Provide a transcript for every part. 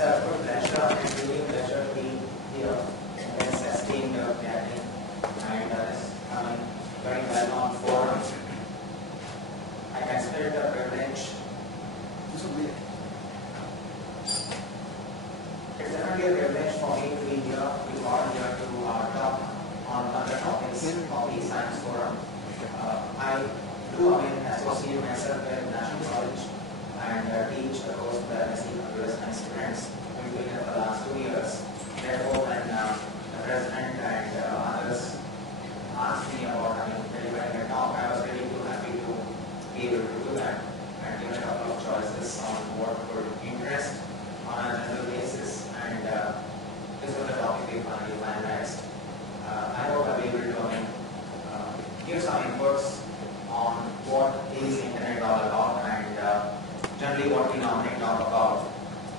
a good pleasure and really pleasure to be here in this esteemed gathering and this very well-known forum. I consider it a privilege. It's definitely a privilege for me to be here, to be called here to talk on other topics of the Science Forum. I do associate myself with National College and teach the course for computer science students. We've been here for the last 2 years. Therefore, when the president and others asked me about delivering a talk, I was really too happy to be able to do that and give a couple of choices on what would interest on a general basis. And this was the topic we finally finalized. I hope I'll be able to give some inputs on what is Internet all about and generally what we normally talk about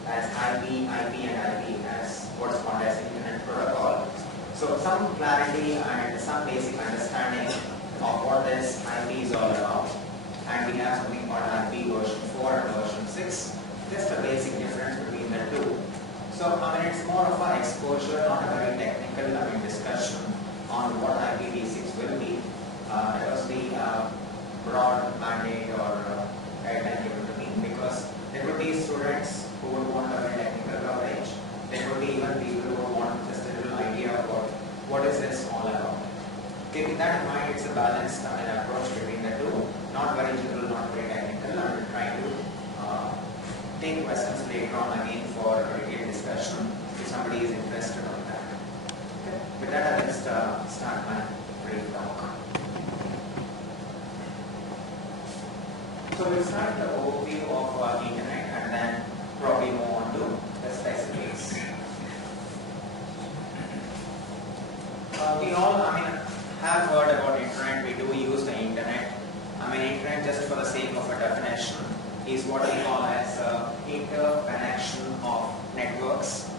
as IP and IP as what's called as Internet Protocol. So some clarity and some basic understanding of what this IP is all about. And we have something called IP version 4 and version 6. Just a basic difference between the two. So it's more of an exposure, not a very technical discussion on what IPv6 will be. That was the broad mandate or guideline given to me, because there would be students who would want a very technical coverage. There would be even people who would want just a little idea about what is this all about. Okay, with that in mind, it's a balanced approach between the two. Not very general, not very technical. I'm trying to take questions later on again for a detailed discussion if somebody is interested on that. Okay. With that, I'll just start my brief talk. So we'll start the overview of Internet and then probably move on to the specifics. We all, have heard about Internet. We do use the Internet. Internet, just for the sake of a definition, is what we call as interconnection of networks,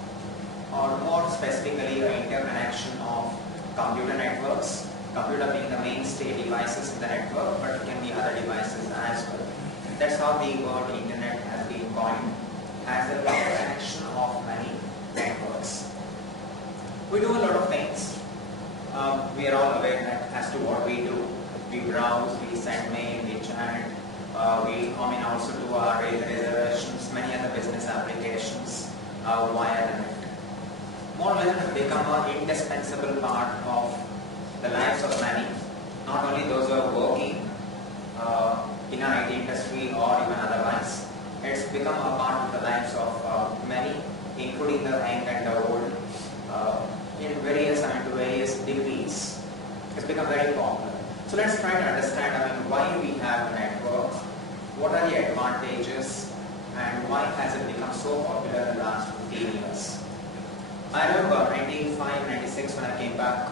or more specifically, interconnection of computer networks. Computer being the mainstay devices in the network, but it can be other devices as well. That's how the word Internet has been coined, as the connection of many networks. We do a lot of things. We are all aware that as to what we do. We browse, we send mail, we chat, we also do our reservations, many other business applications via the net. More or less has become an indispensable part of the lives of many, not only those who are working in our IT industry or even otherwise. It's become a part of the lives of many, including the young and the old, in various degrees. It's become very popular. So let's try to understand why we have a network, what are the advantages, and why has it become so popular in the last 15 years. I remember 95, 96 when I came back.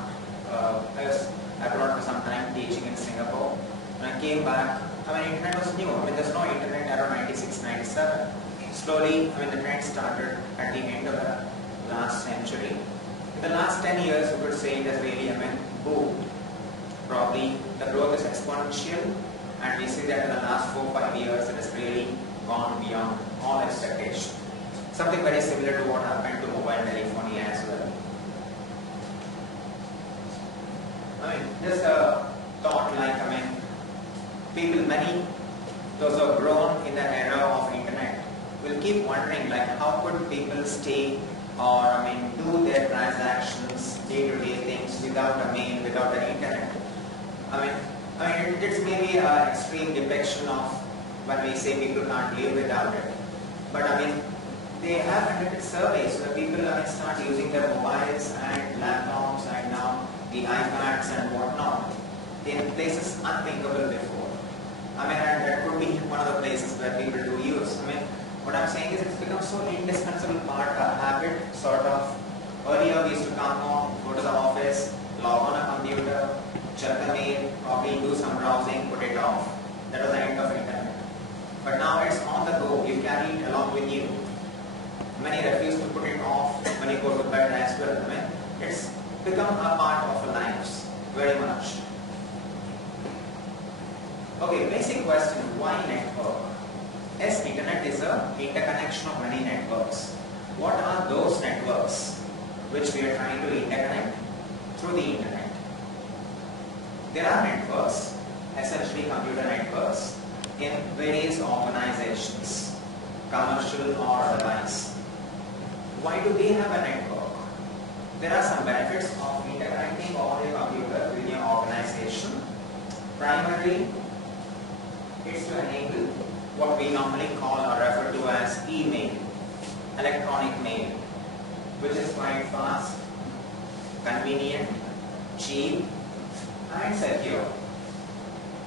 I was abroad for some time teaching in Singapore. When I came back, Internet was new. There's no Internet around 96, 97. Slowly, the trend started at the end of the last century. In the last 10 years, we could say it has really, boomed. Probably the growth is exponential, and we see that in the last 4 or 5 years, it has really gone beyond all expectation. Something very similar to what happened to mobile telephony as well. Just a thought people, many, those who have grown in the era of Internet, will keep wondering how could people stay or do their transactions, day-to-day things without a mail, without the Internet. It's maybe an extreme depiction of when we say people can't live without it. But they have conducted surveys where people start using their mobiles and laptops and now the iPads and whatnot in places unthinkable before. And that could be one of the places where people do use. What I'm saying is it's become so indispensable part, a habit, sort of. Earlier we used to come home, go to the office, log on a computer, check the mail, probably do some browsing, put it off. That was the end of Internet. But now it's on the go, you carry it along with you. Many refuse to put it off when you go to bed as well. It's become a part of our lives, very much. Okay, basic question, why network? Yes, Internet is an interconnection of many networks. what are those networks which we are trying to interconnect through the internet? There are networks, essentially computer networks, in various organizations, commercial or otherwise. Why do they have a network? There are some benefits of interconnecting all your computers with your organization. Primarily, it's to enable what we normally call or refer to as email, electronic mail, which is quite fast, convenient, cheap, and secure.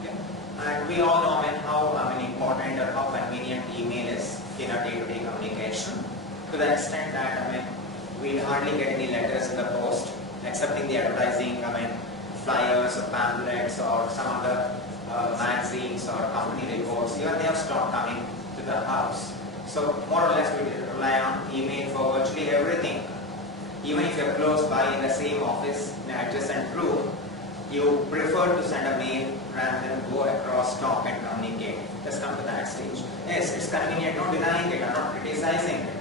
Okay. And we all know how important or how convenient email is in our day-to-day communication, to the extent that we hardly get any letters in the post, except in the advertising, flyers or pamphlets or some other magazines or company reports. Even they have stopped coming to the house. So more or less we rely on email for virtually everything. Even if you are close by in the same office in an adjacent room, you prefer to send a mail rather than go across, talk and communicate. Let's come to that stage. Yes, it's convenient, not denying it, I'm not criticizing it.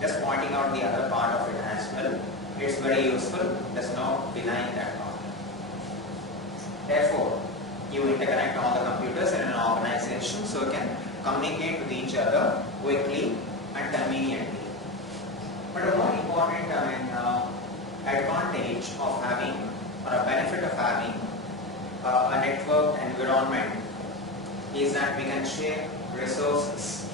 Just pointing out the other part of it as well. It's very useful, there's no denying that part. Therefore, you interconnect all the computers in an organization so you can communicate with each other quickly and conveniently. But a more important advantage of having, or a benefit of having a network environment is that we can share resources.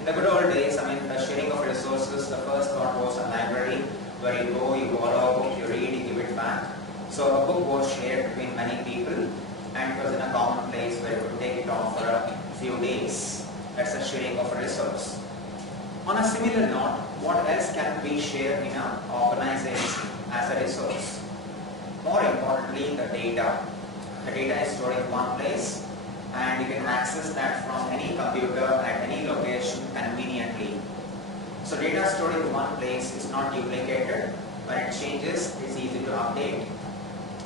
In the good old days, the sharing of resources, the first thought was a library where you go, you borrow a book, you read, you give it back. So a book was shared between many people and it was in a common place where you could take it off for a few days. That's a sharing of a resource. On a similar note, what else can we share in an organization as a resource? More importantly, the data. The data is stored in one place and you can access that from any computer at any location conveniently. So data stored in one place is not duplicated. When it changes, it's easy to update.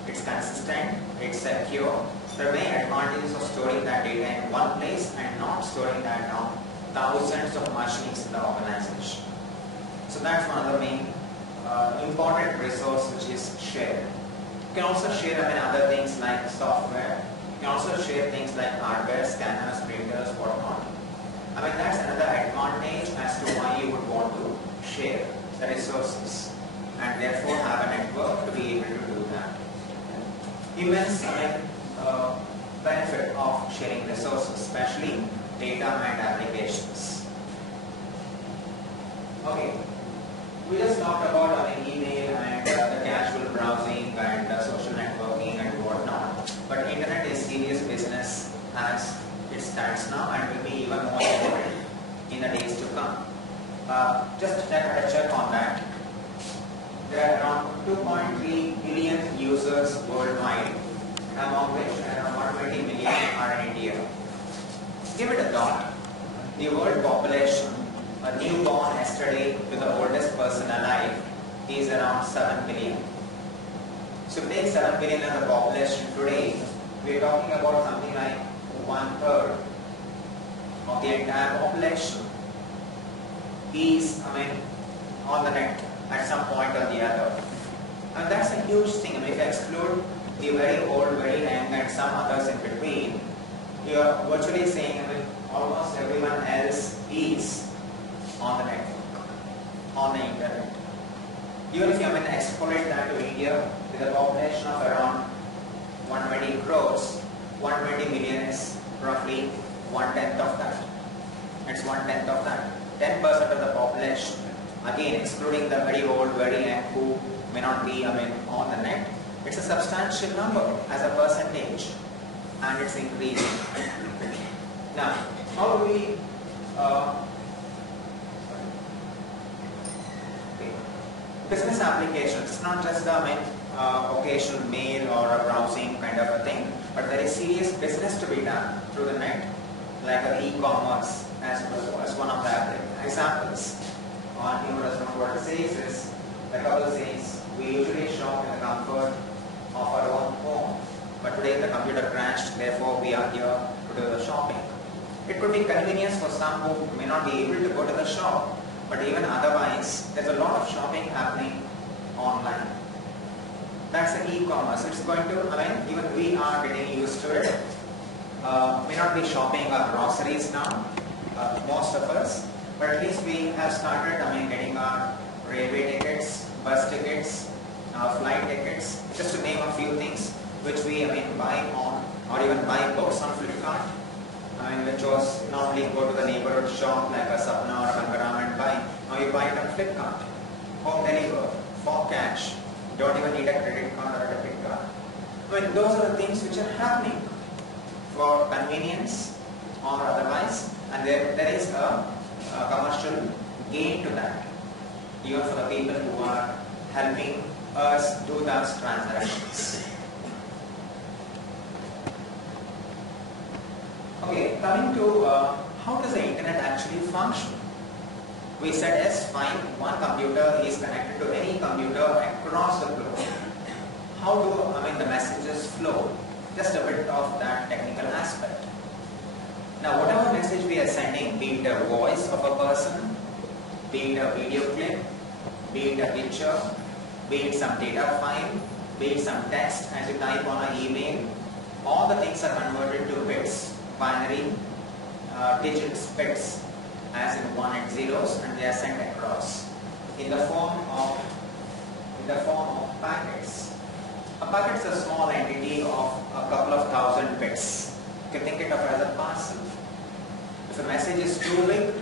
It's consistent, it's secure. There are many advantages of storing that data in one place and not storing that on thousands of machines in the organization. So that's one of the main important resource which is shared. You can also share other things like software. You can also share things like hardware, scanners, printers, whatnot. That's another advantage as to why you would want to share the resources and therefore have a network to be able to do that. Immense benefit of sharing resources, especially data and applications. Okay, we just talked about email and the casual browsing and social networking and whatnot. But internet is serious business as it stands now and will be even more important in the days to come. Just a check on that. There are around 2.3 billion users worldwide, among which around 120 million are in India. Give it a thought. The world population, a newborn yesterday to the oldest person alive, is around 7 billion. So if we take 7 billion as the population today, we are talking about something like 1/3 of the entire population is on the net at some point or the other. And that's a huge thing. If you exclude the very old, very young and some others in between, you are virtually saying almost everyone else is on the network, on the internet. Even if you extrapolate that to India with a population of around 120 crores, 120 million is roughly 1/10 of that. It's 1/10 of that. 10% of the population, again excluding the very old, very young who may not be on the net, it's a substantial number as a percentage and it's increasing. Now, how do we business applications? It's not just the occasional mail or a browsing kind of a thing, but there is serious business to be done through the net, like e-commerce as one of the examples. On what it says is, the couple says, we usually shop in the comfort of our own home, but today the computer crashed, therefore we are here to do the shopping. It could be convenience for some who may not be able to go to the shop, but even otherwise, there's a lot of shopping happening online. That's the e-commerce. It's going to, even we are getting used to it. May not be shopping our groceries now, most of us, but at least we have started, getting our railway tickets, bus tickets, flight tickets, just to name a few things, which we buy on, or even buy books on Flipkart. Which was normally go to the neighborhood shop like a Sapna or Bangalore and buy. Now you buy it on Flipkart. Home delivered, for cash. Don't even need a credit card or a debit card. Those are the things which are happening for convenience or otherwise, and there is a commercial gain to that, even for the people who are helping us do those transactions. Okay, coming to how does the internet actually function? We said yes, fine, one computer is connected to any computer across the globe. How do the messages flow? Just a bit of that technical aspect. Now whatever message we are sending, be it a voice of a person, be it a video clip, be it a picture, be it some data file, be it some text as you type on an email, all the things are converted to bits, binary digits, bits, as in 1 and zeros, and they are sent across in the form of packets. A packet is a small entity of a couple of thousand bits. You can think it of as a parcel. If a message is too big,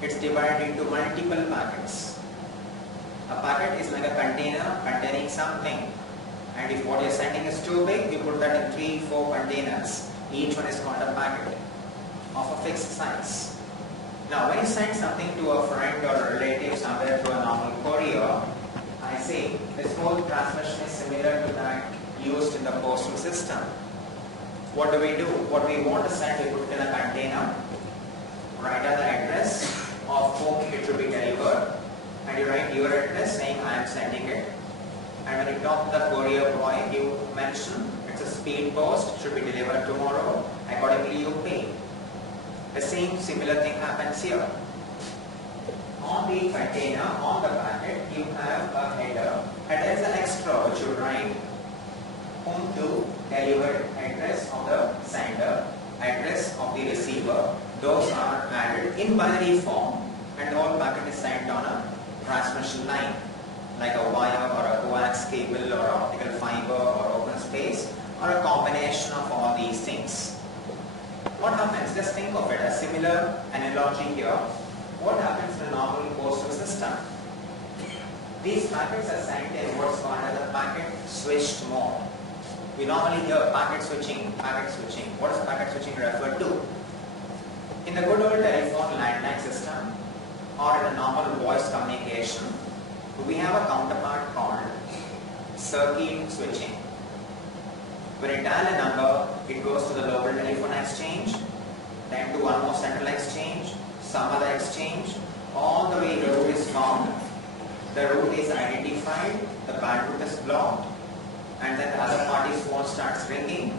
it's divided into multiple packets. A packet is like a container containing something, and if what you're sending is too big, you put that in 3-4 containers. Each one is called a packet of a fixed size. Now when you send something to a friend or a relative somewhere through a normal courier, I say this whole transmission is similar to that used in the postal system. What do? What we want to send, we put it in a container, write down the address of whom it should be delivered, and you write your address saying I am sending it. And when you talk to the courier boy, you mention it's a speed post, should be delivered tomorrow, accordingly you pay. The same similar thing happens here. On the container, on the packet, you have a header, and there is an extra which you write whom to deliver, address of the sender, address of the receiver. Those are added in binary form, and the whole packet is sent on a transmission line, like a wire or a coax cable or optical fiber or open space, or a combination of all these things. What happens? Just think of it, a similar analogy here. What happens in a normal postal system? These packets are sent in what's called as a packet switched mode. We normally hear packet switching, packet switching. What does packet switching refer to? In the good old telephone landline system or in a normal voice communication, we have a counterpart called circuit switching. When you dial a number, it goes to the local telephone exchange, then to one more central exchange, some other exchange, all the way the route is found, the route is identified, the bandwidth is blocked, and then the other party's phone starts ringing.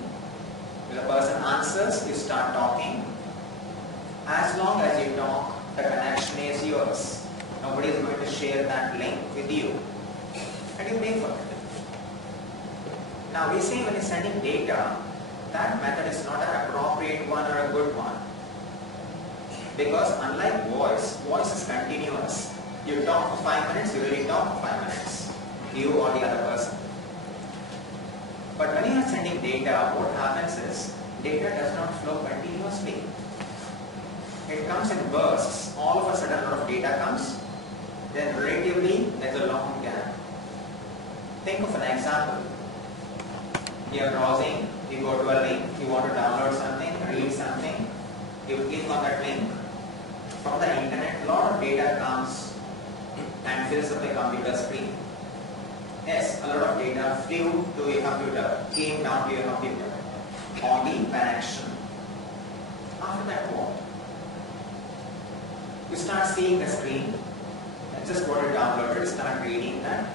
When the person answers, you start talking. As long as you talk, the connection is yours. Nobody is going to share that link with you, and you pay for it. Now we say when you're sending data, that method is not an appropriate one or a good one. Because unlike voice is continuous. You talk for 5 minutes, you really talk for 5 minutes. You or the other person. But when you are sending data, what happens is, data does not flow continuously. It comes in bursts. All of a sudden a lot of data comes, then relatively there's a long gap. Think of an example. You are browsing, you go to a link, you want to download something, read something, you click on that link. From the internet, a lot of data comes and fills up the computer screen. Yes, a lot of data flew to your computer, came down to your computer on the connection. After that, what? You start seeing the screen, and just what you downloaded, start reading that.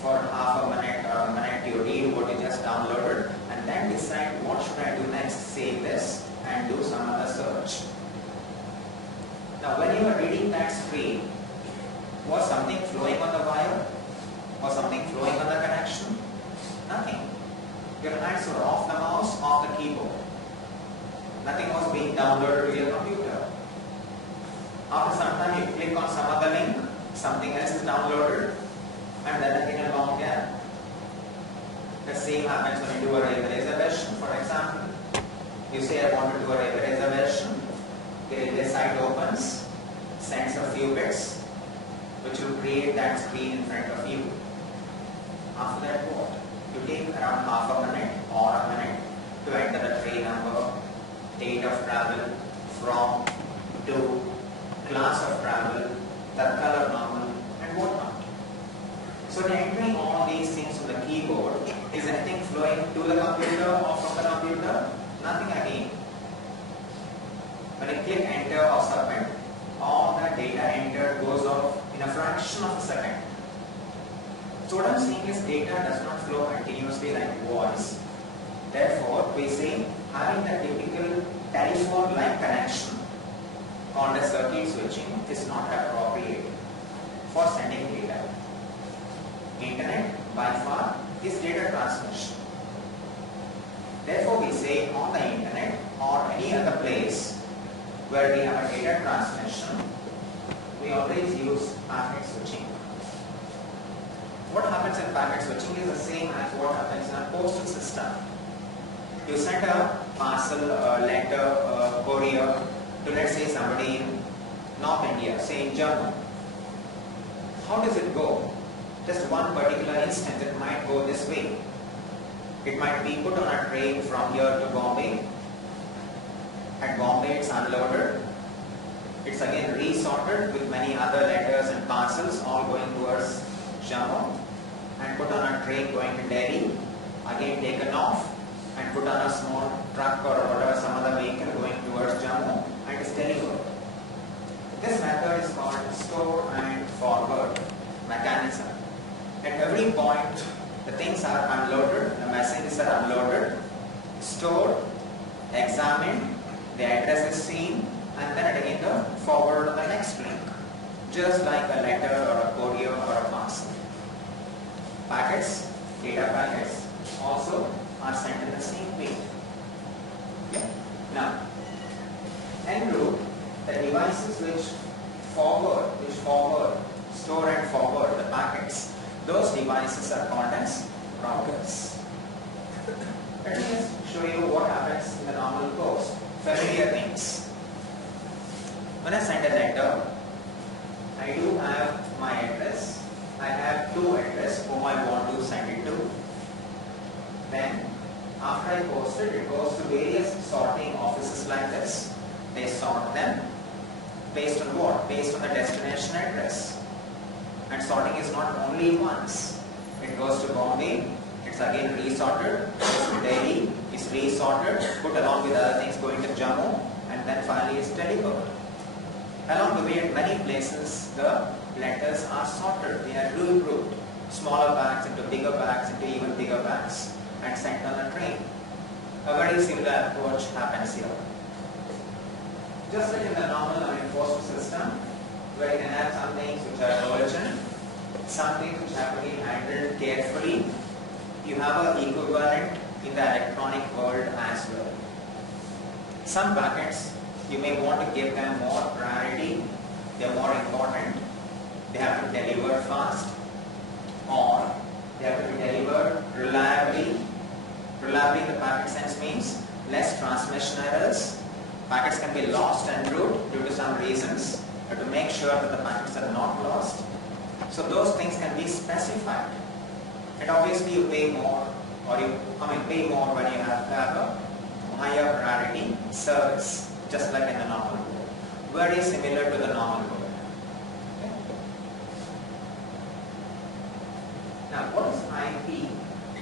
For half a minute or a minute you read what you just downloaded, and then decide what should I do next, save this and do some other search. Now when you are reading that screen, Was something flowing on the wire? Was something flowing on the connection? Nothing. Your hands were off the mouse, off the keyboard. Nothing was being downloaded to your computer. After some time you click on some other link, something else is downloaded, and then again a long gap. The same happens when you do a reservation, for example. You say I want to do a reservation, the railway site opens, sends a few bits, which will create that screen in front of you. After that what? You take around half a minute or a minute to enter the train number, date of travel, from, to, class of travel, the color normal, and whatnot. So entering all these things on the keyboard, is anything flowing to the computer or from the computer? Nothing again. When I click enter or submit, all the data entered goes off in a fraction of a second. So what I'm saying is data does not flow continuously like voice. Therefore, we say having the typical telephone-like connection called a circuit switching is not appropriate for sending data. Internet by far is data transmission. Therefore, we say on the internet or any other place where we have a data transmission, we always use packet switching. What happens in packet switching is the same as what happens in a postal system. You send a parcel, letter, courier to, let's say, somebody in North India, say in Jammu. How does it go? Just one particular instance, it might go this way. It might be put on a train from here to Bombay. At Bombay it's unloaded. It's again resorted with many other letters and parcels all going towards Jammu, and put on a train going to Delhi, again taken off and put on a small truck or whatever, some other vehicle going towards Jammu, and is delivered. This method is called store and forward mechanism. At every point the things are unloaded, the messages are unloaded, stored, examined, the address is seen, and then again the forward of the next link, just like a letter or a courier or a parcel. Packets, data packets also are sent in the same way. Okay? Now, en route, the devices which forward, store and forward the packets, those devices are called as routers. Let me just show you what happens in the normal course. Familiar things. When I send a letter, I do have my address. I have two addresses whom I want to send it to. Then, after I post it, it goes to various sorting offices like this. They sort them based on what? Based on the destination address. And sorting is not only once. It goes to Bombay, it's again resorted, goes to Delhi, is resorted, put along with other things going to Jammu, and then finally is delivered. Along the way, at many places, the letters are sorted. They are regrouped, smaller bags into bigger bags, into even bigger bags, and sent on a train. A very similar approach happens here. Just like in the normal postal system, where you can have some things which are urgent, some things which have to be handled carefully, you have an equivalent in the electronic world as well. Some packets, you may want to give them more priority, they are more important, they have to deliver fast, or they have to be delivered reliably. Reliably in the packet sense means less transmission errors. Packets can be lost en route due to some reasons, but to make sure that the packets are not lost. So those things can be specified. And obviously you pay more, or pay more when you have a higher priority service, just like in the normal world. Very similar to the normal world. Okay. Now what is IP?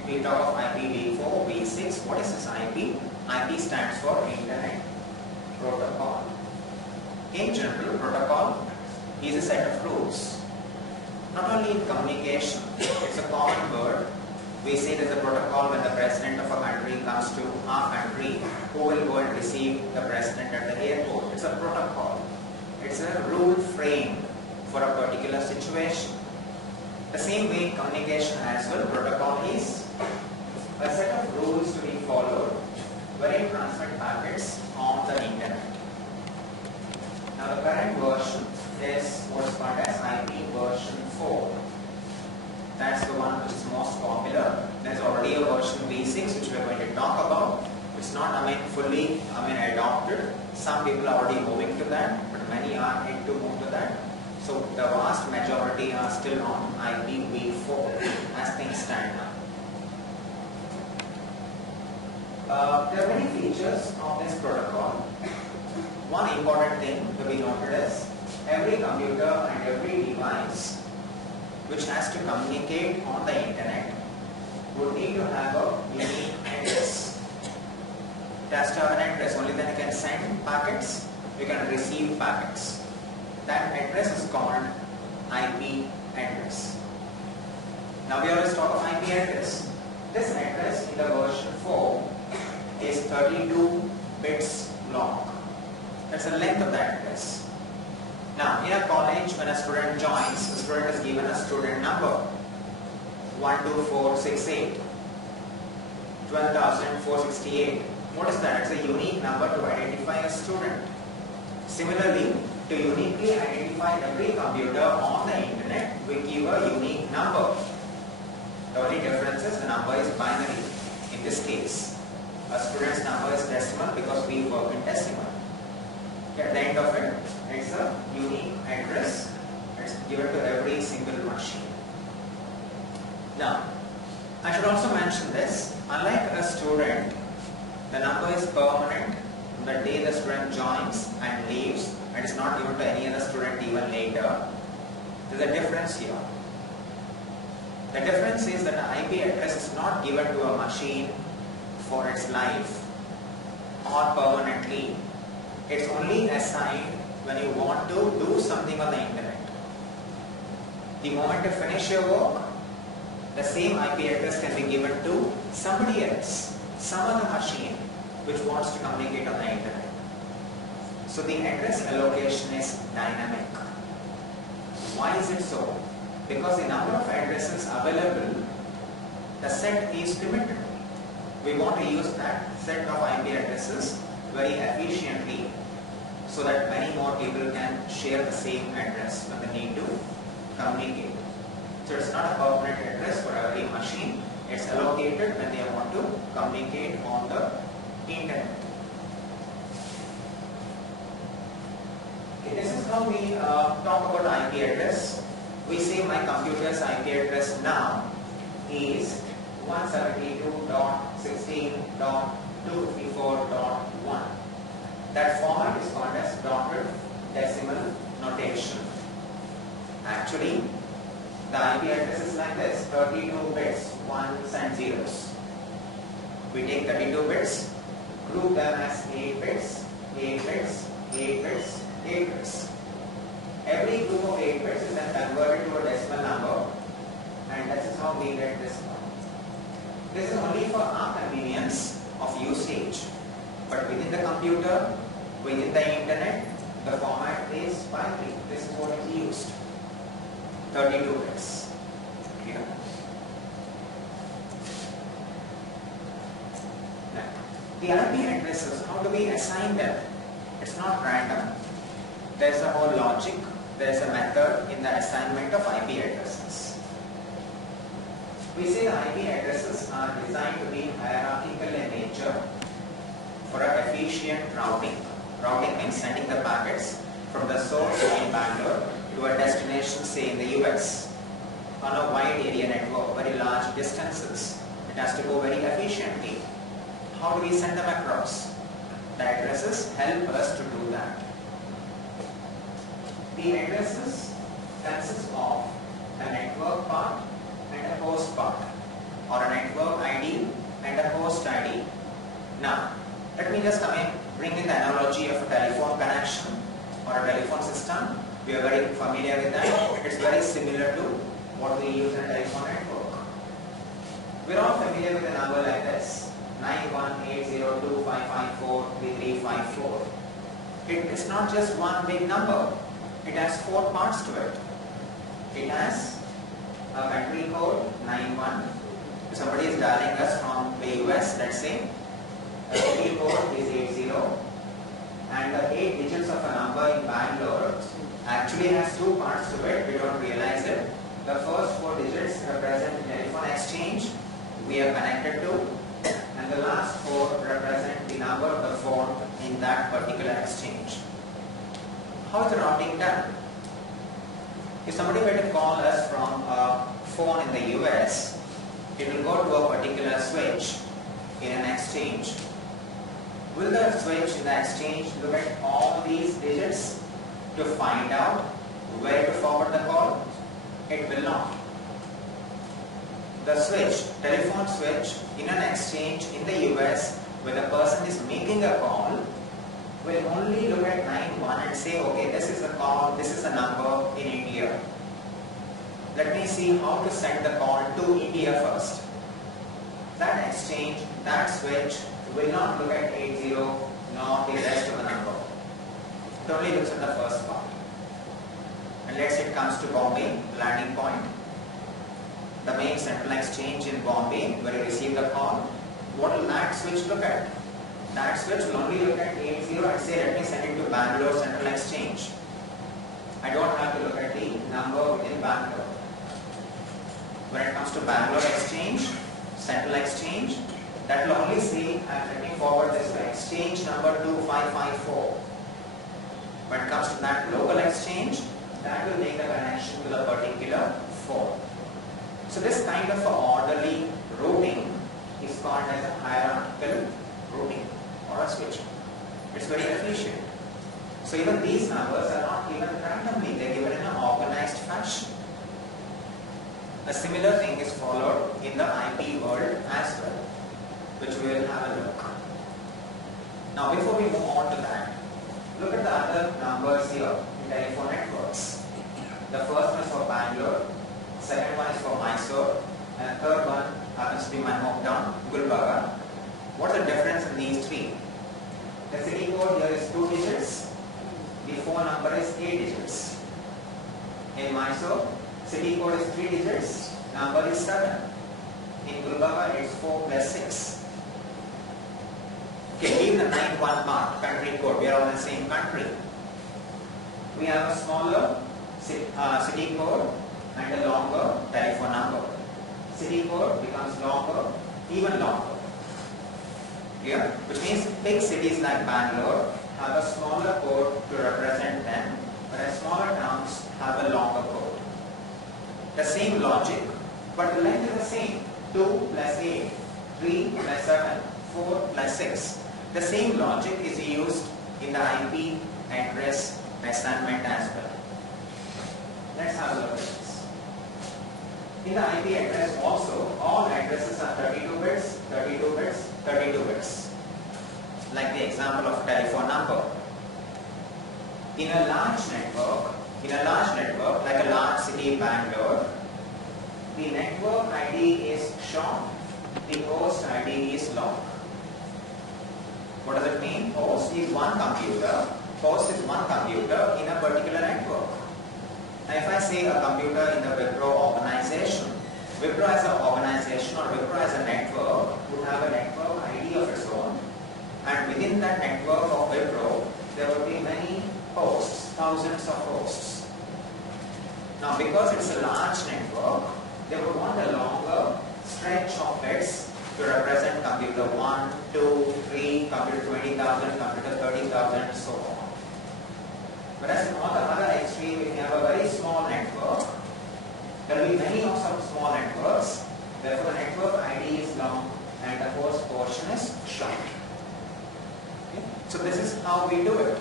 We talk of IPv4, V6. What is this IP? IP stands for Internet Protocol. In general, protocol is a set of rules. Not only in communication, it's a common word. We say there's a protocol when the president of a country comes to our country, who will go and receive the president at the airport. It's a protocol. It's a rule framed for a particular situation. The same way in communication as well, protocol is a set of rules to be followed when you transmit packets on the internet. Now the current version is what's called as IP version 4. That's the one which is most popular. There's already a version V6 which we are going to talk about. It's not fully adopted. Some people are already moving to that, but many are yet to move to that. So the vast majority are still on IPv4 as things stand now. There are many features of this protocol. One important thing to be noted is every computer and every device which has to communicate on the internet would need to have a unique address. It has to have an address. Only then you can send packets, you can receive packets. That address is called IP address. Now we always talk of IP address. This address in the version 4 is 32 bits long. That's the length of the address. Now in a college, when a student joins, the student is given a student number 12468, 12,468. What is that? It's a unique number to identify a student. Similarly, to uniquely identify every computer on the internet, we give a unique number. The only difference is the number is binary. In this case, a student's number is decimal because we work in decimal. At the end of it, it's a unique address. It's given to every single machine. Now, I should also mention this. Unlike a student, the number is permanent from the day the student joins and leaves, and is not given to any other student even later. There's a difference here. The difference is that the IP address is not given to a machine for its life or permanently. It's only assigned when you want to do something on the internet. The moment you finish your work, the same IP address can be given to somebody else, some other machine which wants to communicate on the internet. So the address allocation is dynamic. Why is it so? Because the number of addresses available, the set is limited. We want to use that set of IP addresses very efficiently so that many more people can share the same address when they need to communicate. So it's not a permanent address for every machine. It's allocated when they want to communicate on the internet. Okay, this is how we talk about IP address. We say my computer's IP address now is 172.16.254.1. That format is called as dotted decimal notation. Actually, the IP address is like this: 32 bits, ones and zeros. We take 32 bits, group them as 8 bits, 8 bits, 8 bits, 8 bits. Every group of 8 bits is then converted to a decimal number, and that is how we get this one. This is only for our convenience of usage, but within the computer, within the internet, the format is binary. This is what is used. 32 bits. Here. Now, the IP addresses, how do we assign them? It's not random. There's a whole logic. There's a method in the assignment of IP addresses. We say the IP addresses are designed to be hierarchical in nature for an efficient routing. Routing means sending the packets from the source in Bangalore to a destination, say in the US, on a wide area network, very large distances. It has to go very efficiently. How do we send them across? The addresses help us to do that. The addresses consist of a network part and a host part, or a network ID and a host ID. Now, let me just bring in the analogy of a telephone connection or a telephone system. We are very familiar with that. It's very similar to what we use in a telephone network. We're all familiar with a number like this: 91802554334. It's not just one big number. it has 4 parts to it. It has a country code 91. If somebody is dialing us from the US, let's say, the city code is 80, and the 8 digits of a number in Bangalore actually has 2 parts to it. We don't realize it. The first 4 digits represent the telephone exchange we are connected to, and the last 4 represent the number of the phone in that particular exchange. How is the routing done? If somebody were to call us from a phone in the US, it will go to a particular switch in an exchange. Will the switch in the exchange look at all these digits to find out where to forward the call? It will not. The switch, telephone switch in an exchange in the US where the person is making a call will only look at 91 and say, okay, this is a call, this is a number in India. Let me see how to send the call to India first. That exchange, that switch will not look at 80 nor the rest of the number. It only looks at the first part. And let's say it comes to Bombay, landing point. The main central exchange in Bombay where you receive the call. What will that switch look at? That switch will only look at 80 and say, let me send it to Bangalore Central Exchange. I don't have to look at the number within Bangalore. When it comes to Bangalore Exchange, Central Exchange, that will only say, let me forward this to exchange number 2554. When it comes to that local exchange, that will make a connection to the particular phone. So this kind of orderly routing is called as a hierarchical routing or a switching. It's very efficient. So even these numbers are not given randomly, they are given in an organized fashion. A similar thing is followed in the IP world as well, which we will have a look. Now before we move on to that, look at the other numbers here in telephone networks. The first one is for Bangalore, second one is for Mysore, and the third one happens to be my hometown, Gulbarga. What's the difference in these 3? The city code here is 2 digits, the phone number is 8 digits. In Mysore, city code is 3 digits, number is 7. In Gulbarga, it's 4 plus 6. Okay, leave the 91 part, country code, we are all in the same country. We have a smaller city code and a longer telephone number. City code becomes longer, even longer. Clear? Which means big cities like Bangalore have a smaller code to represent them, whereas smaller towns have a longer code. The same logic, but the length is the same. 2 plus 8, 3 plus 7, 4 plus 6. The same logic is used in the IP address assignment as well. Let's have a look at this. In the IP address also, all addresses are 32 bits, 32 bits, 32 bits. Like the example of telephone number. In a large network, like a large city Bangalore, the network ID is short, the host ID is long. What does it mean? Host is one computer in a particular network. Now if I say a computer in the WIPRO organization, WIPRO as an organization or WIPRO as a network would have a network ID of its own, and within that network of WIPRO there would be many hosts, thousands of hosts. Now because it's a large network, they would want a longer stretch of bits to represent computer 1, 2, 3, computer 20,000, computer 30,000, so on. Whereas on the other extreme, if you have a very small network, there will be many of some small networks, therefore the network ID is long and the host portion is short. Okay? So this is how we do it.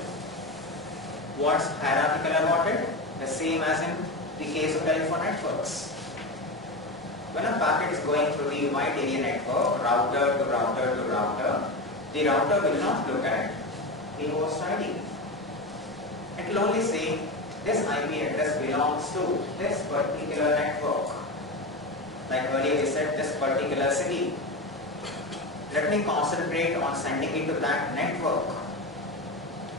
What's hierarchical about it? The same as in the case of telephone networks. When a packet is going through the wide area network, router to router to router, the router will not look at the host ID. It will only say this IP address belongs to this particular network. Like earlier we said, this particular city. Let me concentrate on sending it to that network.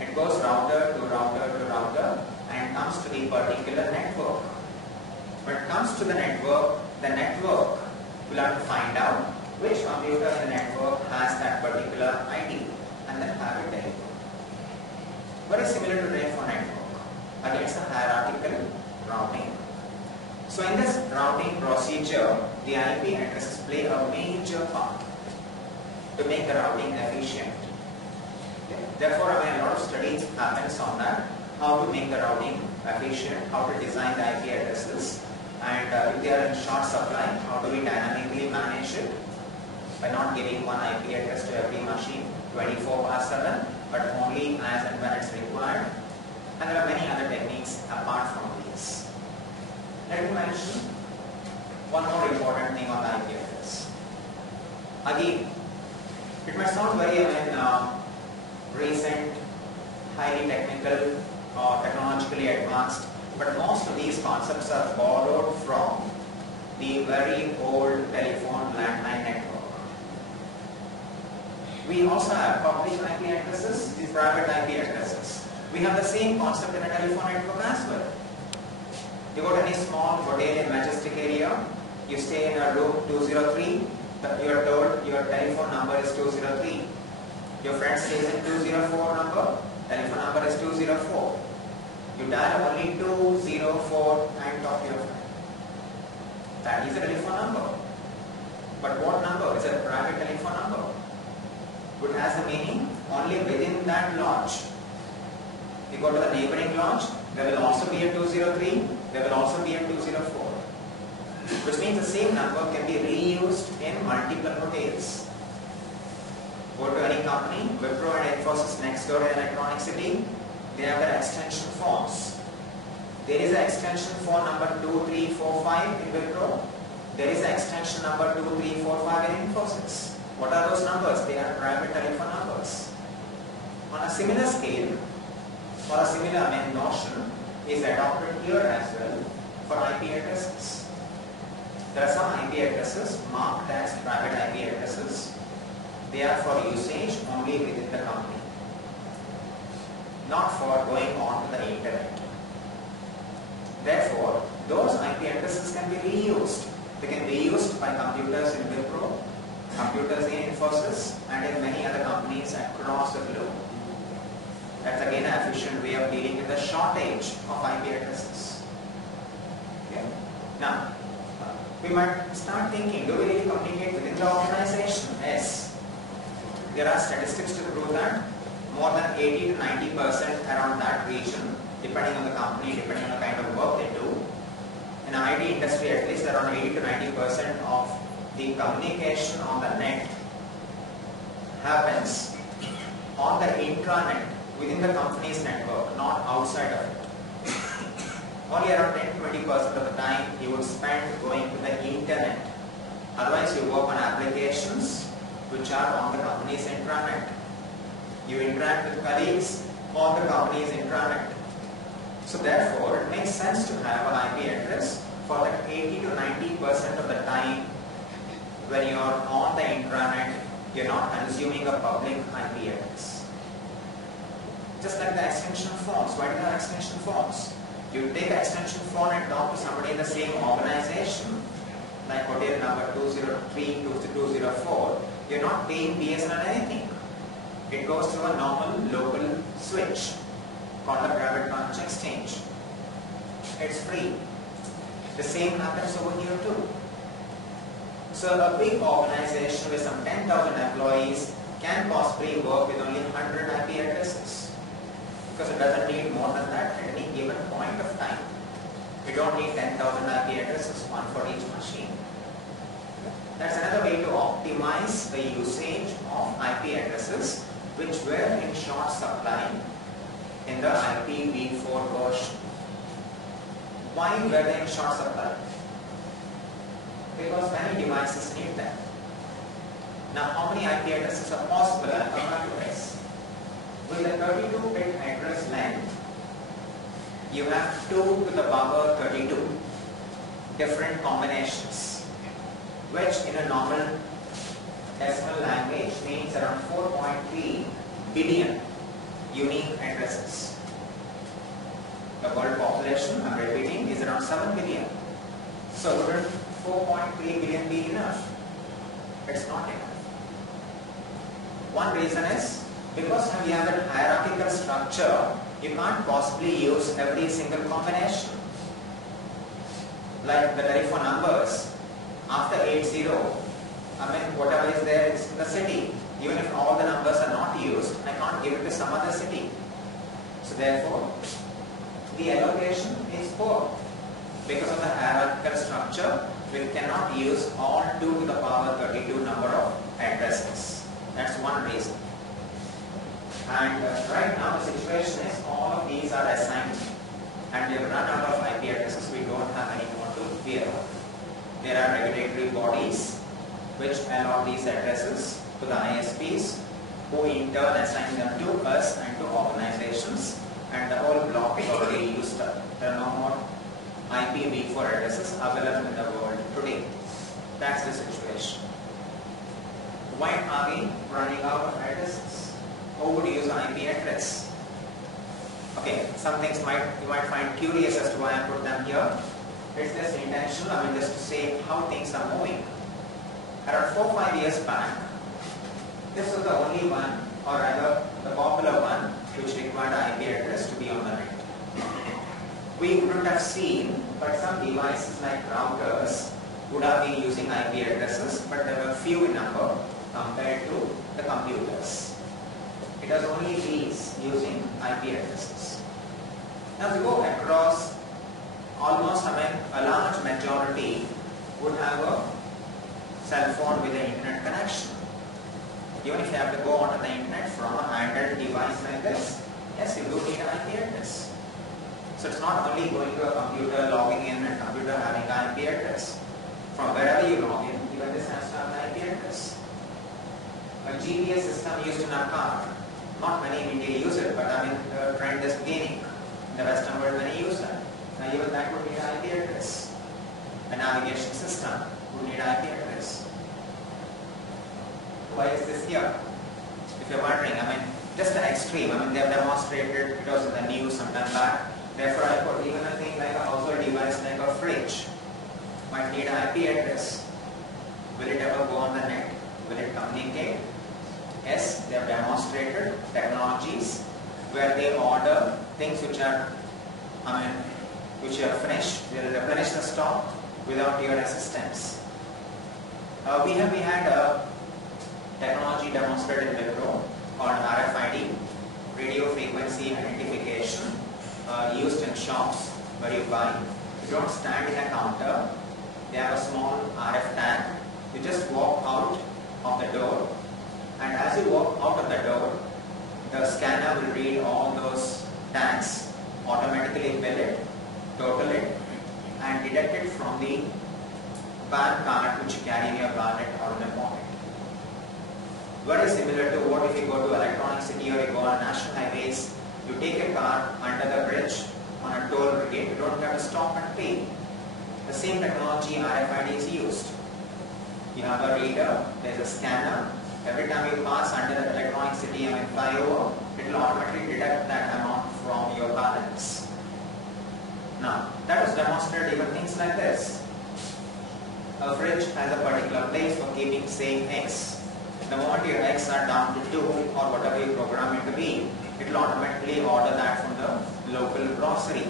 It goes router to router to router. and comes to the particular network. When it comes to the network will have to find out which computer in the network has that particular ID and then have it delivered. Very similar to telephone network. Again, it's a hierarchical routing. So in this routing procedure, the IP addresses play a major part to make the routing efficient. Okay. Therefore, a lot of studies happens on that, how to make the routing efficient, how to design the IP addresses, and if they are in short supply, how do we dynamically manage it by not giving one IP address to every machine 24/7, but only as and when it's required. And there are many other techniques apart from these. Let me mention one more important thing on the IP address. Again, it might sound very recent, highly technical or technologically advanced, but most of these concepts are borrowed from the very old telephone landline network. We also have public IP addresses, these private IP addresses. We have the same concept in a telephone network as well. You go to any small hotel in Majestic area, you stay in a room 203, you are told your telephone number is 203. Your friend stays in 204 number, telephone number is 204. You dial only 204 and talk to your friend. That is a telephone number. But what number? It's a private telephone number. It has the meaning only within that lodge. You go to the neighboring lodge, there will also be a 203, there will also be a 204. Which means the same number can be reused in multiple hotels. Go to any company, WIPRO and Infosys next door in Electronic City, they have their extension phones. There is an extension phone number 2345 in WIPRO. There is an extension number 2345 in Infosys. What are those numbers? They are private telephone numbers. On a similar scale, or a similar notion is adopted here as well for IP addresses. There are some IP addresses marked as private IP addresses. They are for usage only within the company, not for going on to the internet. Therefore, those IP addresses can be reused. They can be used by computers in WIPRO, computers in Infosys, and in many other companies across the globe. That's again an efficient way of dealing with the shortage of IP addresses. Okay. Now, we might start thinking, do we really communicate within the organization? Yes. There are statistics to prove that more than 80 to 90% around that region, depending on the company, depending on the kind of work they do. In the IT industry, at least around 80 to 90% of the communication on the net happens on the intranet within the company's network, not outside of it. Only around 10-20% of the time you would spend going to the internet. Otherwise, you work on applications which are on the company's intranet. You interact with colleagues on the company's intranet. So therefore, it makes sense to have an IP address for that 80 to 90% of the time when you are on the intranet, you are not consuming a public IP address. Just like the extension phones. Why do you have extension phones? You take the extension phone and talk to somebody in the same organization, like hotel number 203 to 204. You're not paying BSNL anything. It goes through a normal local switch called the private branch exchange. It's free. The same happens over here too. So a big organization with some 10,000 employees can possibly work with only 100 IP addresses, because it doesn't need more than that at any given point of time. You don't need 10,000 IP addresses, one for each machine. That's another way to optimize the usage of IP addresses which were in short supply in the IPv4 version. Why were they in short supply? Because many devices need them. Now, how many IP addresses are possible? I'll come back to this. With the 32-bit address length, you have 2 to the power 32 different combinations, which in a normal decimal language means around 4.3 billion unique addresses. The world population, I'm repeating, is around 7 billion. So wouldn't 4.3 billion be enough? It's not enough. One reason is because we have a hierarchical structure, you can't possibly use every single combination. Like the telephone numbers, after 80, whatever is there is in the city. Even if all the numbers are not used, I can't give it to some other city. So therefore, the allocation is poor. Because of the hierarchical structure, we cannot use all 2 to the power 32 number of addresses. That's one reason. And right now the situation is all of these are assigned and we have run out of IP addresses. We don't have any more to fear of. There are regulatory bodies which allot these addresses to the ISPs, who in turn assign them to us and to organizations, and the whole block is already used up. There are no more IPv4 addresses available in the world today. That's the situation. Why are we running out of addresses? Who would use an IP address? Okay, some things you might find curious as to why I put them here. It's just intentional, just to say how things are moving. Around 4 or 5 years back, this was the only one, or rather the popular one, which required an IP address to be on the net. We wouldn't have seen, but some devices like routers would have been using IP addresses, but there were few in number compared to the computers. It was only these using IP addresses. Now we go across, almost a large majority would have a cell phone with an internet connection. Even if you have to go onto the internet from a handheld device like this, yes, you do need an IP address. So it's not only going to a computer, logging in, and computer having an IP address. From wherever you log in, even this has to have an IP address. A GPS system used in a car, not many in India use it, but the trend is gaining. In the Western world, many use that. Now even that would need an IP address. A navigation system would need an IP address. Why is this here? If you're wondering, just an extreme. They have demonstrated, it was in the news some time back. Therefore, I put even a thing like a household device like a fridge might need an IP address. Will it ever go on the net? Will it communicate? Yes, they have demonstrated technologies where they order things which are, which are finished. They will replenish the stock without your assistance. We had a technology demonstrated in WIPRO called RFID, radio frequency identification, used in shops where you buy. You don't stand in a counter. They have a small RF tag. You just walk out of the door, and as you walk out of the door, the scanner will read all those tags, automatically bill it, total it, and detect it from the bank card which you carry in your wallet or in your pocket. Very similar to what if you go to electronic city or you go on national highways, you take a car under the bridge on a toll brigade, you don't have to stop and pay. The same technology RFID is used. You have a reader, there's a scanner. Every time you pass under the electronic city flyover, it will automatically detect that amount from your balance. Now, that was demonstrated even things like this. A fridge has a particular place for keeping saying X. The moment your X are down to 2 or whatever you program it to be, it will automatically order that from the local grocery.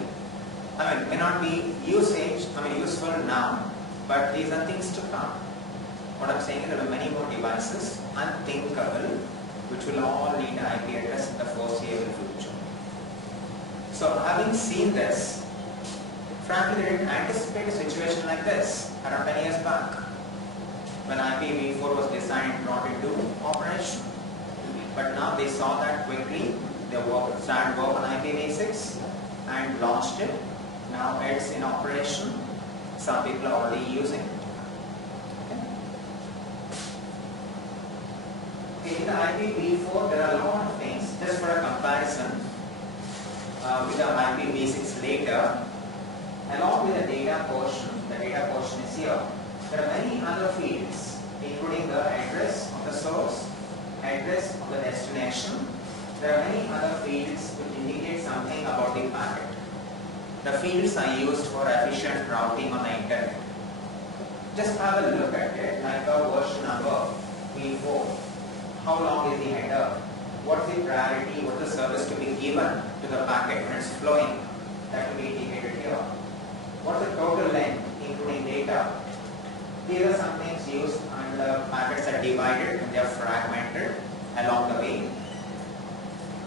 May not be useful now, but these are things to come. What I'm saying is there are many more devices, unthinkable, which will all need an IP address in the foreseeable future. So having seen this, frankly they didn't anticipate a situation like this around 10 years back, when IPv4 was designed and brought into operation. But now they saw that quickly, they started work on IPv6 and launched it. Now it's in operation. Some people are already using it. Okay. In the IPv4, there are a lot of things. Just for a comparison with the IPv6 later, along with the data portion is here. There are many other fields, including the address of the source, address of the destination. There are many other fields which indicate something about the packet. the fields are used for efficient routing on the internet. Just have a look at it, like a version number V4. How long is the header? What's the priority? What is the service to be given to the packet when it's flowing? That will be indicated here. What's the total length, including data? These are some things used, and the packets are divided and they are fragmented along the way.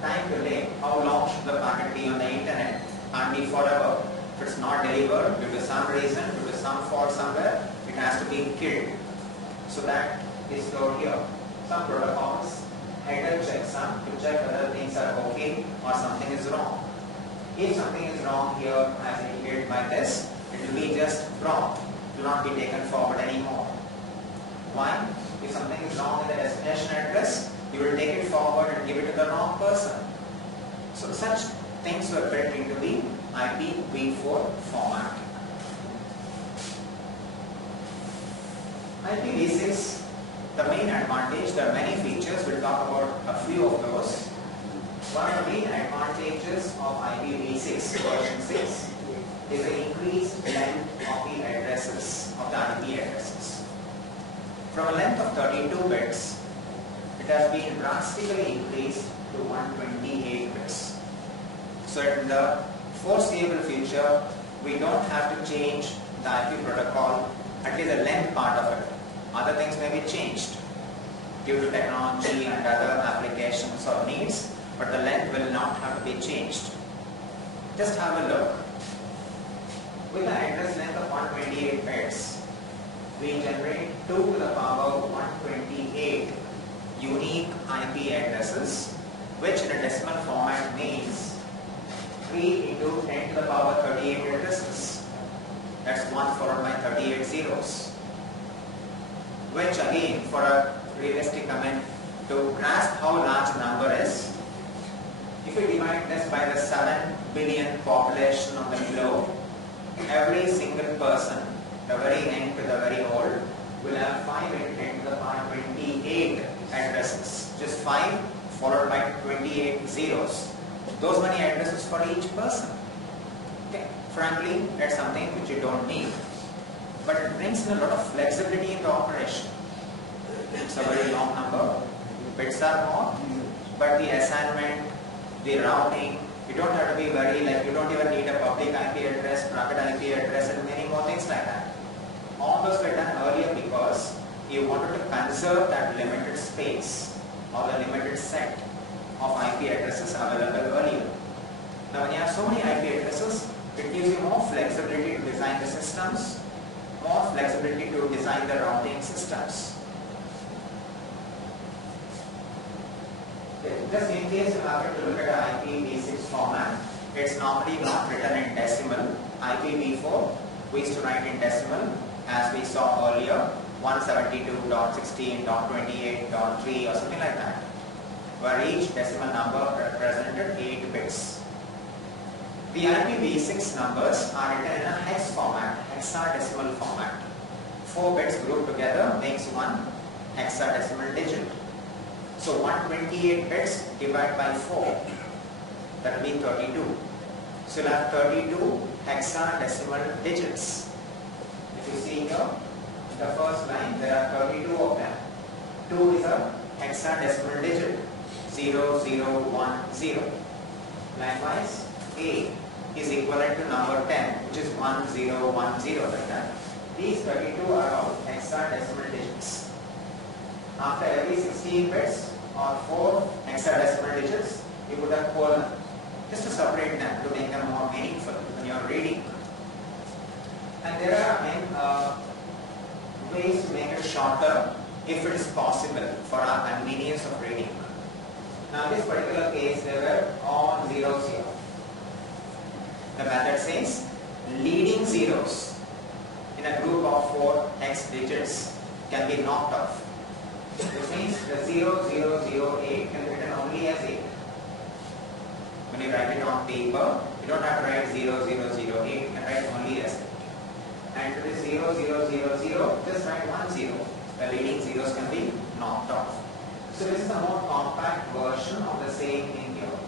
Time delay. How long should the packet be on the internet? Can't be forever. If it's not delivered due to some reason, due to some fault somewhere, it has to be killed. So that is stored here. Some protocols, header checksum to check whether things are okay or something is wrong. If something is wrong here, as indicated by this, it will be just wrong. It will not be taken forward anymore. Why? If something is wrong in the destination address, you will take it forward and give it to the wrong person. So such things were built into the IPv4 format. IPv6, the main advantage, there are many features, we'll talk about a few of those. One of the main advantages of IPv6 version 6 is the increased length of the addresses, of the IP addresses. From a length of 32 bits, it has been drastically increased to 128 bits. So in the foreseeable future, we don't have to change the IP protocol, at least the length part of it. Other things may be changed due to technology and other applications or needs, but the length will not have to be changed. Just have a look. With an address length of 128 bits, we generate 2 to the power 128 unique IP addresses, which in a decimal format means 3 into 10 to the power 38 addresses. That's 1 followed by 38 zeros. Which again, for a realistic comment, to grasp how large the number is, if we divide this by the 7 billion population of the globe, every single person, the very young to the very old, will have 5 into 10 to the power 28 addresses. Just 5 followed by 28 zeros. Those many addresses for each person. Okay. Frankly, that's something which you don't need. But it brings in a lot of flexibility in the operation. It's a very long number. Bits are more, but the assignment, the routing, you don't have to be very, like, you don't even need a public IP address, private IP address, and many more things like that. All those were done earlier because you wanted to conserve that limited space or the limited set of IP addresses available earlier. Now when you have so many IP addresses, it gives you more flexibility to design the systems, more flexibility to design the routing systems. Just in case you happen to look at an IPv6 format, it's normally not written in decimal. IPv4, we used to write in decimal, as we saw earlier, 172.16.28.3 or something like that, where each decimal number represented 8 bits. The IPv6 numbers are written in a hex format, hexadecimal format. 4 bits grouped together makes one hexadecimal digit. So 128 bits divided by 4, that will be 32. So you'll have 32 hexadecimal digits. If you see here, in the first line, there are 32 of them. 2 is a hexadecimal digit, 0, 0, 1, 0. Likewise, A is equivalent to number 10, which is 1, 0, 1, 0, like that. These 32 are all hexadecimal digits. After every 16 bits or 4 hexadecimal digits, you put a colon just to separate them, to make them more meaningful when you are reading. And there are ways to make it shorter if it is possible for our convenience of reading. Now in this particular case, there were all zeros here. The method says leading zeros in a group of 4 hex digits can be knocked off. Which means the 0008 can be written only as 8. When you write it on paper, you don't have to write 0008, you can write only as 8. And to the 0000, just write 10. The leading zeros can be knocked off. So this is a more compact version of the same thing here.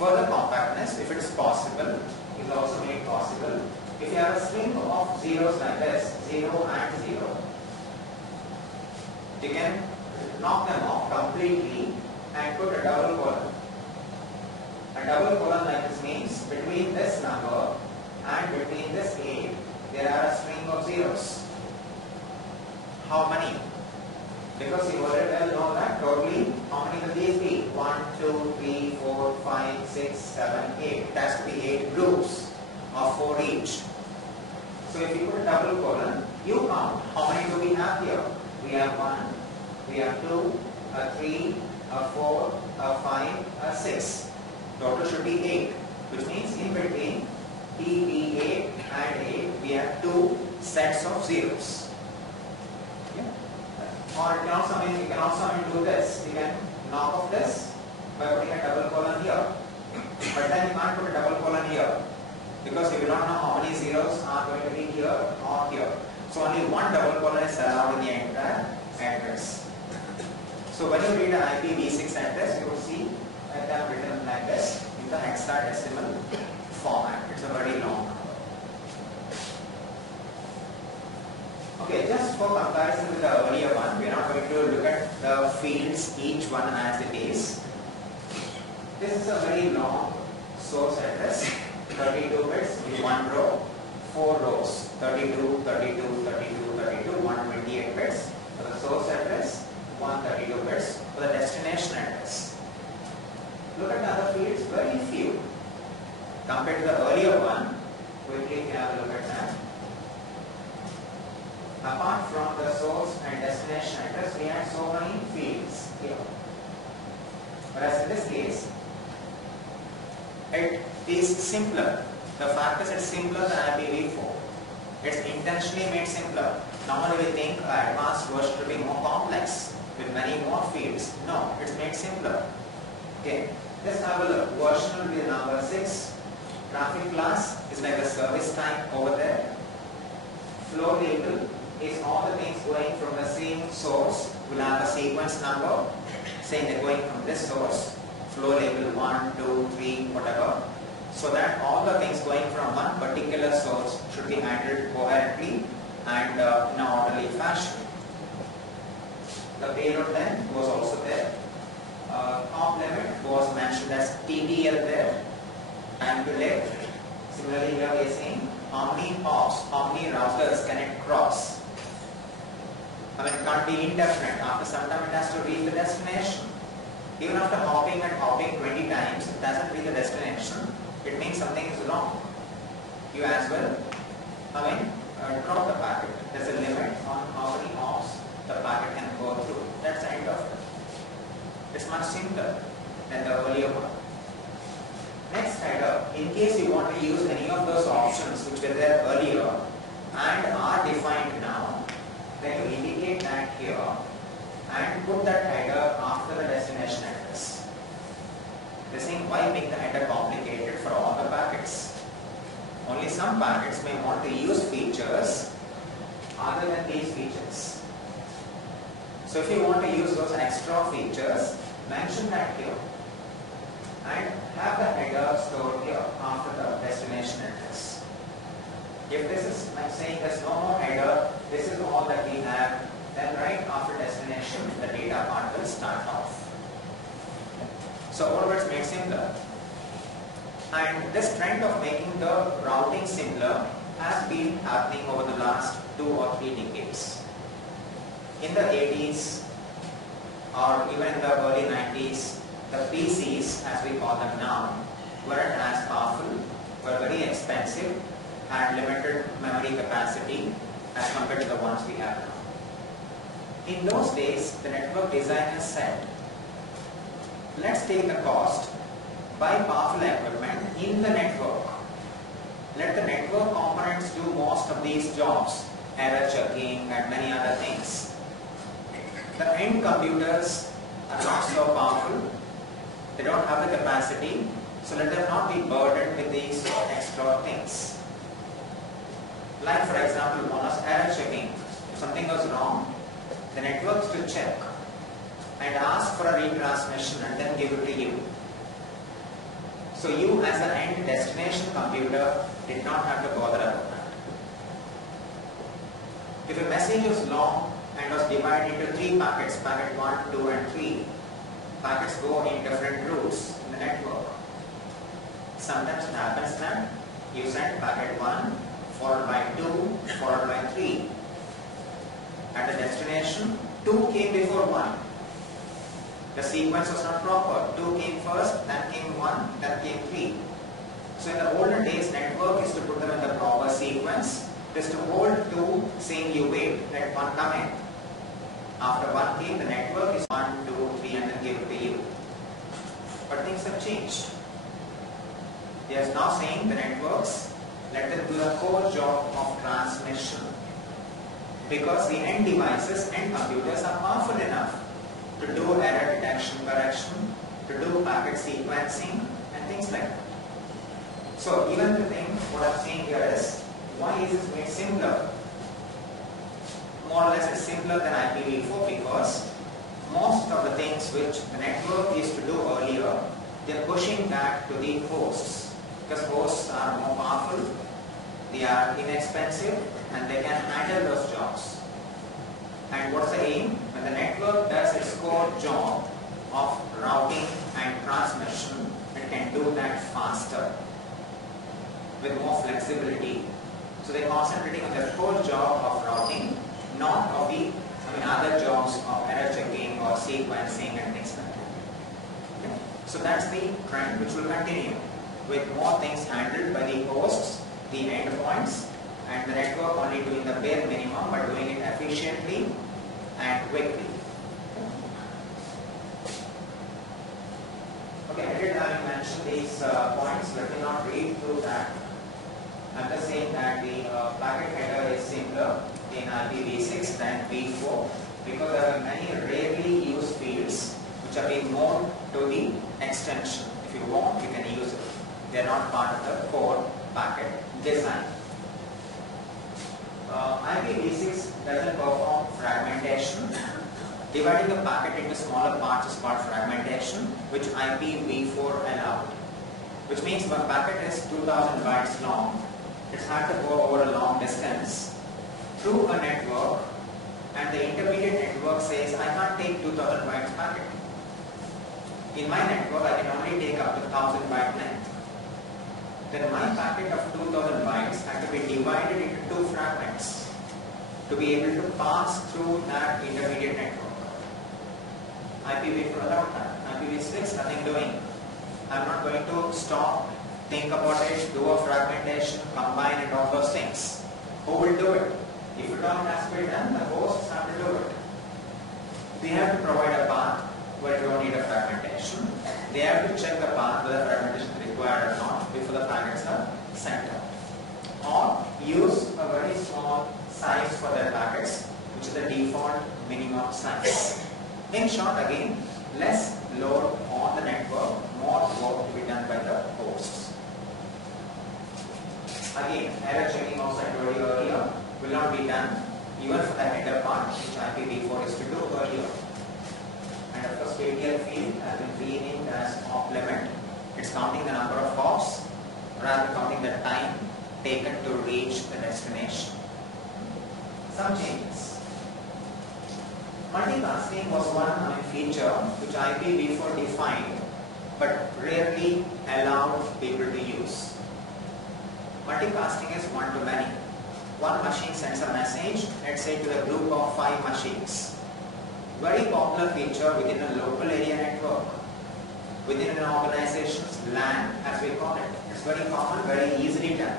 Further compactness, if it is possible, is also made possible. If you have a string of zeros like this, 0 and 0, you can knock them off completely and put a double colon. A double colon like this means between this number and between this 8, there are a string of zeros. How many? Because you already well know that totally, how many will these be? 1, 2, 3, 4, 5, 6, 7, 8. It has to be 8 groups of 4 each. So if you put a double colon, you count. How many do we have here? We have 1, we have 2, 3, 4, 5, 6. Total should be 8, which means in between TB8 and 8, we have 2 sets of zeros. Or you can also do this. You can knock off this by putting a double colon here. But then you can't put a double colon here because you do not know how many zeros are going to be here or here. So only one double colon is allowed in the entire address. So when you read an IPv6 address, you will see that they are written like this in the hexadecimal format. It's a very long number. Okay, just for comparison with the earlier one, we are not going to look at the fields, each one as it is. This is a very long source address, 32 bits in one row, 4 rows, 32, 32, 32, 32, 128 bits for the source address, 132 bits for the destination address. Look at the other fields, very few. Compared to the earlier one, quickly we have a look at that. Apart from the source and destination address, we had so many fields here. Whereas in this case, it is simpler. The fact is it's simpler than IPv4. It's intentionally made simpler. Normally we think an advanced version will be more complex with many more fields. No, it's made simpler. Okay, let's have a look. Version will be the number 6. Traffic class is like the service type over there. Flow label is all the things going from the same source will have a sequence number saying they're going from this source, flow label 1, 2, 3, whatever, so that all the things going from one particular source should be handled coherently and in an orderly fashion. The payload then was also there. Comp limit was mentioned as TTL there, time to live. Similarly here we are saying how many hops, how many routers can it cross. I mean, it can't be indefinite. After some time it has to reach the destination. Even after hopping and hopping 20 times, it doesn't reach the destination. It means something is wrong. You as well, drop the packet. There's a limit on how many hops the packet can go through. That's the end of it. It's much simpler than the earlier one. Next header, in case you want to use any of those options which were there earlier and are defined now, then you indicate that here and put that header after the destination address. They're saying why make the header complicated for all the packets? Only some packets may want to use features other than these features. So if you want to use those extra features, mention that here and have the header stored here after the destination address. If this is saying there's no more header, this is all that we have, then right after destination, the data part will start off. So all words made simpler. And this trend of making the routing simpler has been happening over the last 2 or 3 decades. In the 80s or even in the early 90s, the PCs, as we call them now, weren't as powerful, were very expensive, had limited memory capacity as compared to the ones we have now. In those days, the network designers said, let's take the cost, buy powerful equipment in the network. Let the network components do most of these jobs, error checking and many other things. The end computers are not so powerful, they don't have the capacity, so let them not be burdened with these extra things. Like for example, one was error checking. If something goes wrong, the networks will check and ask for a retransmission and then give it to you. So you as an end destination computer did not have to bother about that. If a message was long and was divided into 3 packets, packet 1, 2 and 3, packets go in different routes in the network. Sometimes it happens that you send packet 1 followed by 2 followed by 3. At the destination, 2 came before 1. The sequence was not proper. 2 came first, then came 1, then came 3. So in the olden days, network is to put them in the proper sequence. Just to hold 2, saying you wait, let 1 come in. After 1 came, the network is 1, 2, 3 and then give it to you. But things have changed. They are now saying the networks, let them do the core job of transmission. Because the end devices, end computers are powerful enough to do error detection, correction, to do packet sequencing and things like that. So even the thing, what I am saying here is, why is this made simpler? More or less it's simpler than IPv4 because most of the things which the network used to do earlier, they are pushing that to the hosts. Because hosts are more powerful, they are inexpensive and they can handle those jobs. And what's the aim? When the network does its core job of routing and transmission, it can do that faster with more flexibility. So they're concentrating on their core job of routing, not of the other jobs of error checking or sequencing and things like that. Okay? So that's the trend which will continue with more things handled by the hosts, the endpoints, and the network only doing the bare minimum but doing it efficiently and quickly. Okay, I did mention these points. Let me not read through that. I'm just saying that the packet header is simpler in IPv6 than v4 because there are many rarely used fields which are being moved to the extension. If you want, you can use it. They are not part of the core packet design. IPv6 doesn't perform fragmentation. Dividing a packet into smaller parts is called fragmentation, which IPv4 allowed. Which means if a packet is 2000 bytes long, it's had to go over a long distance through a network, and the intermediate network says, I can't take 2000 bytes packet. In my network, I can only take up to 1000 byte length. Then my packet of 2000 bytes had to be divided into 2 fragments to be able to pass through that intermediate network. IPv4 allowed that. IPv6, nothing doing. I'm not going to stop, think about it, do a fragmentation, combine and all those things. Who will do it? If it all has to be done, the hosts have to do it. We have to provide a path where you don't need a fragmentation. They have to check the path whether fragmentation is required or not before the packets are sent out. Or use a very small size for their packets, which is the default minimum size. In short, again, less load on the network, more work to be done by the hosts. Again, error checking also I told you earlier will not be done even for the header part, which IPv4 is to do earlier. And of course, KTL field has been renamed as op limit. It's counting the number of hops rather than counting the time taken to reach the destination. Some changes. Multicasting was one feature which IPv4 defined but rarely allowed people to use. Multicasting is one-to-many. One machine sends a message, let's say to a group of 5 machines. Very popular feature within a local area network, within an organization's LAN as we call it. It's very common, very easily done.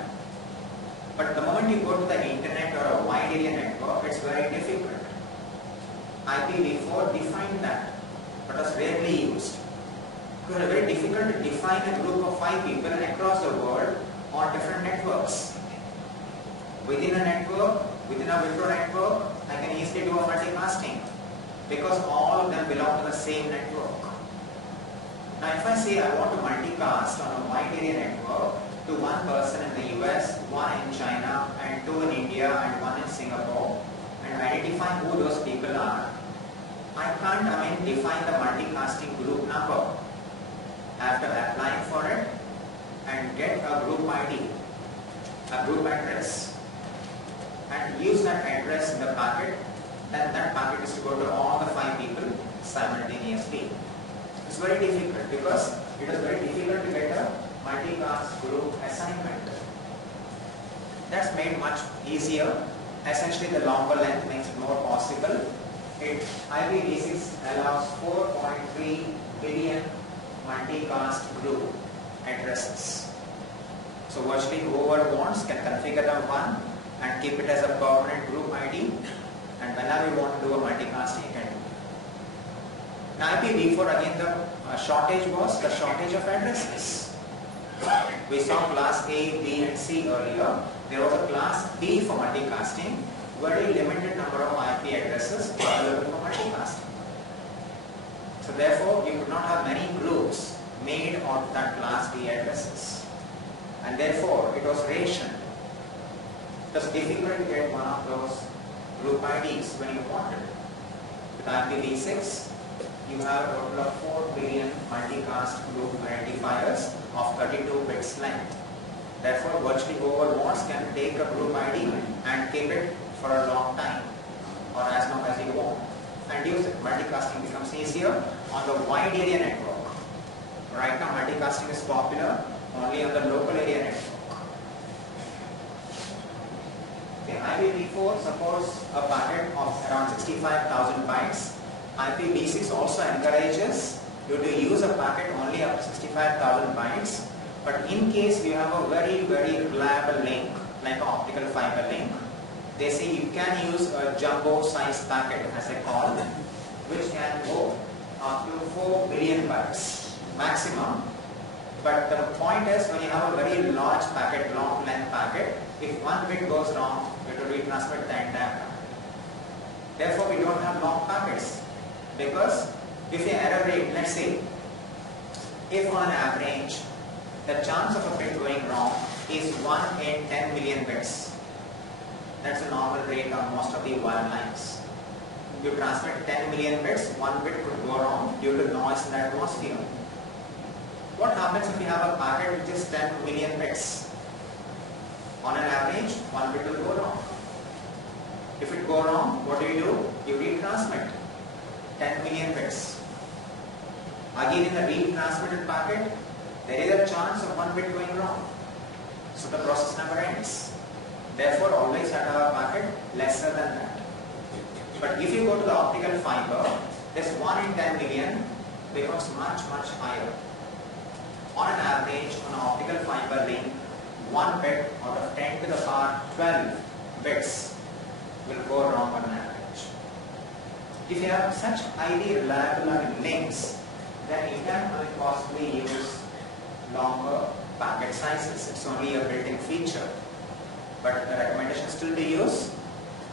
But the moment you go to the internet or a wide area network, it's very difficult. IPv4 defined that, but was rarely used. It was very difficult to define a group of 5 people across the world on different networks. Within a network, within a WIPRO network, I can easily do a multicasting because all of them belong to the same network. Now if I say I want to multicast on a wide area network to one person in the US, one in China, and 2 in India, and 1 in Singapore, and identify who those people are, I can't define the multicasting group number. After applying for it, a group address and use that address in the packet, then that packet is to go to all the 5 people simultaneously. It's very difficult because it is very difficult to get a multicast group assignment. That's made much easier. Essentially, the longer length makes it more possible. IPv6 allows 4.3 billion multicast group addresses. So virtually whoever wants can configure the one and keep it as a permanent group ID, and whenever you want to do a multicasting, you can do it. Now IPv4, again the shortage was the shortage of addresses. We saw class A, B and C earlier. There was a class B for multicasting. Very limited number of IP addresses available for multicasting. So therefore, you could not have many groups made of that class B addresses. And therefore, it was rationed. It was difficult to get one of those group IDs when you wanted. With IPv6, you have a total of 4 billion multicast group identifiers of 32 bits length. Therefore, virtually whoever wants can take a group ID and keep it for a long time or as long as you want and use it. Multicasting becomes easier on the wide area network. Right now, multicasting is popular only on the local area network. Okay, IPv4 supports a packet of around 65,000 bytes. IPv6 also encourages you to use a packet only up to 65,000 bytes. But in case you have a very reliable link, like an optical fiber link, they say you can use a jumbo size packet, as I call it, which can go up to 4 billion bytes maximum. But the point is, when you have a very large packet, long length packet, if one bit goes wrong, you have to retransmit the entire packet. Therefore, we don't have long packets, because if the error rate, let's say, if on average, the chance of a bit going wrong is 1 in 10 million bits. That's a normal rate on most of the wire lines. You transmit 10 million bits, 1 bit could go wrong due to noise in the atmosphere. What happens if you have a packet which is 10 million bits? On an average, 1 bit will go wrong. If it goes wrong, what do? You retransmit 10 million bits. Again, in the retransmitted packet, there is a chance of 1 bit going wrong. So the process never ends. Therefore, always have a packet lesser than that. But if you go to the optical fiber, this 1 in 10 million becomes much higher. On an average, on an optical fiber link, 1 bit out of 10 to the power 12 bits will go wrong on an average. If you have such highly reliable links, then you can possibly use longer packet sizes. It's only a built-in feature. But the recommendation is still to use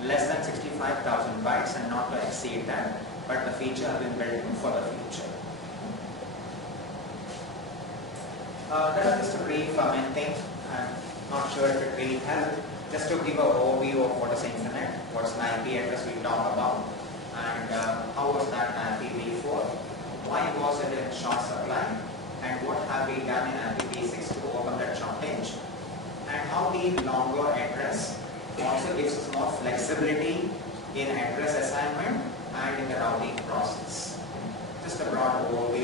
less than 65,000 bytes and not to exceed that. But the feature has been built in for the future. That is just a brief thing. I'm not sure if it really helped. Just to give an overview of what is the internet, what's an IP address we talk about, and how was that IPv4, why was it in short supply, and what have we done in IPv6 to overcome that shortage, and how the longer address also gives us more flexibility in address assignment and in the routing process. Just a broad overview.